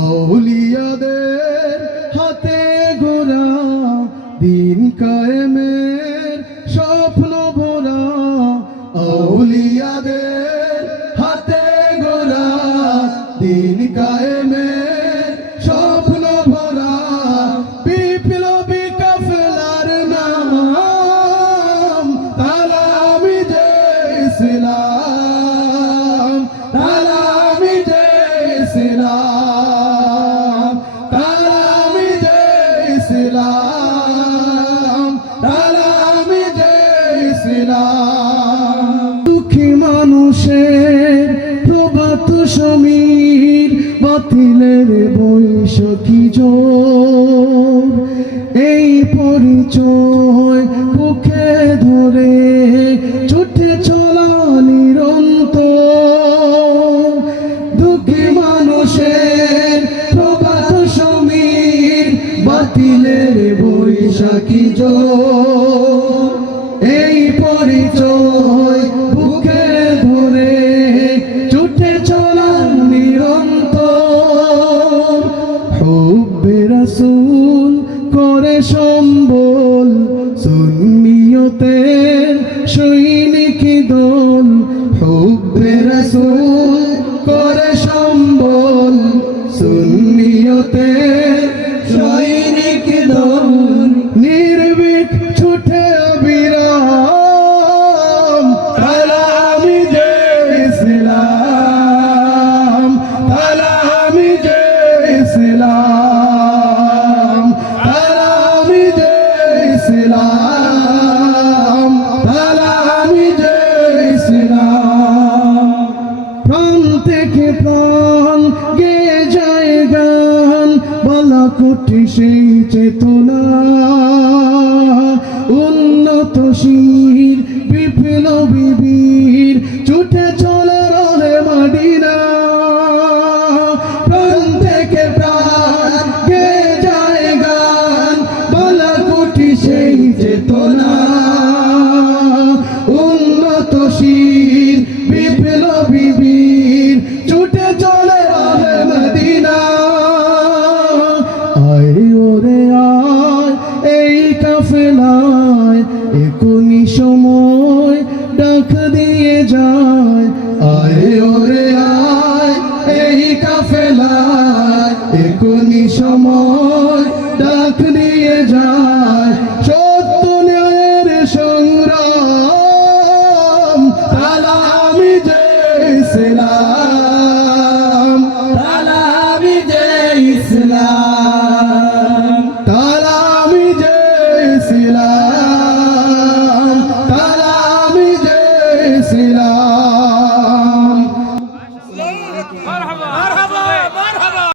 আউলিয়াদের হাতে গোরা দিন কায়েমের স্বপ্ন ভরা। আউলিয়াদের হাতে গোরা দিন কায়েমের সমীর বাতিলের বৈশাখী জোর? এই পরিচয় বুকে ধরে ছুটে চলা নিরন্তর। দুঃখী মানুষের প্রভাত সমীর বাতিলের বৈশাখী জোর? রাসূল করে সম্বল সুন্নিয়তের সৈনিক দল, নির্ভীক ছুটে অবিরাম। তালামি যে ইসলাম তালামি যে ইসলাম তালামি যে ইসলাম। থেকে প্রাণ গে যায় গান। বলা কুটি সেই চেতনা। উন্নত শির বিপ্লবী সময় ডাক দিয়ে যায়। আয় ওরে আয় এই কাফেলায় এখনই সময় ডাক দিয়ে যায়। ইলাহ